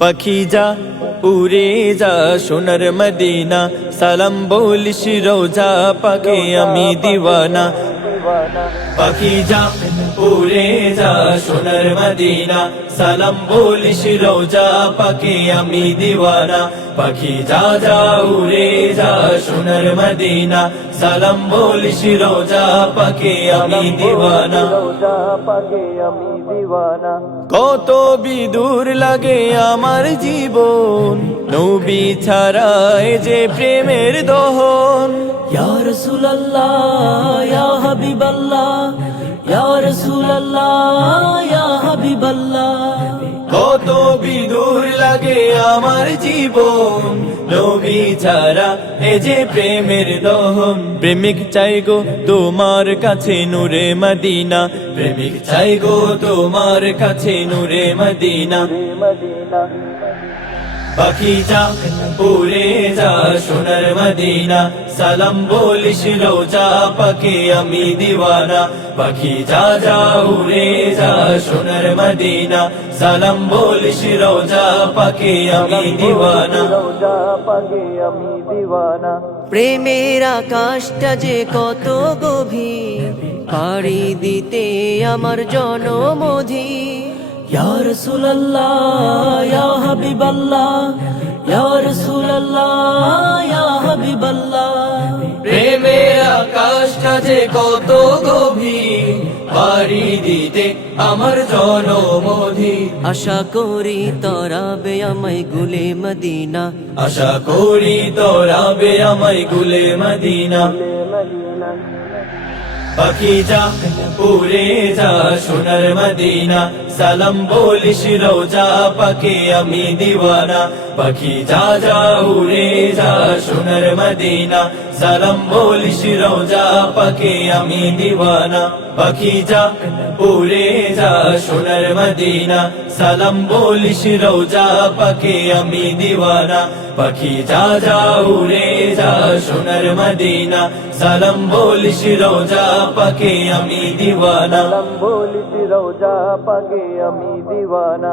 পাখি যা উড়ে যা সোনার মদিনা, সালাম বলিস রোজা পাকে আমি দিওয়ানা। পাখি যা উড়ে যা সোনার মদিনা, সালাম বলিস রোজা পাকে আমি দিওয়ানা। পাখি যা যা উড়ে যা সোনার মদিনা, সালাম বলিস রোজা পাকে আমি দিওয়ানা। কত বিদূর লাগে আমার জীবন, নবী ছাড়া এ যে প্রেমের দহন। ইয়া রাসূলুল্লাহ ইয়া হাবিবাল্লাহ, ইয়া রাসূলুল্লাহ ইয়া হাবিবাল্লাহ। কত বিদূর লাগে আমার জীবন, নবী ছাড়া এ যে প্রেমের দহন। প্রেমিক চাই গো তোমার কাছে নূরে মদিনা, প্রেমিক চাই গো তোমার কাছে নূরে মদিনা। পাখি যা উড়ে যা সোনার মদিনা, সালাম বলিস রোজা পাকে আমি দিওয়ানা। পাখি যা যা উড়ে যা সোনার মদিনা, সালাম বলিস রোজা পাকে আমি দিওয়ানা। প্রেমের আকাশটা যে কত গভীর, পাড়ি দিতে আমার জনমধির। ইয়া রাসূলুল্লাহ ইয়া হাবিবাল্লাহ, ইয়া রাসূলুল্লাহ ইয়া হাবিবাল্লাহ। প্রেমের আকাশটা যে কত গভীর, পাড়ি দিতে আমার জনমধির। আশা করি তরাবে আমায় গুলে মদিনা, আশা করি তোরাবে আমায় গুলে মদিনা। পাখি যা উড়ে যা সোনার মদিনা, সালাম বলিস রোজা পাকে আমি দিওয়ানা। পাখি যা যা উড়ে যা সোনার মদিনা, সালাম বলিস রোজা পাকে আমি দিওয়ানা। পাখি যা উড়ে যা সোনার মদিনা, সালাম বলিস রোজা পাকে আমি দিওয়ানা। পাখি যা যা উড়ে যা সোনার মদিনা, সালাম বলিস রোজা পাকে আমি দিওয়ানা। বলিস রোজা পাকে আমি দিওয়ানা।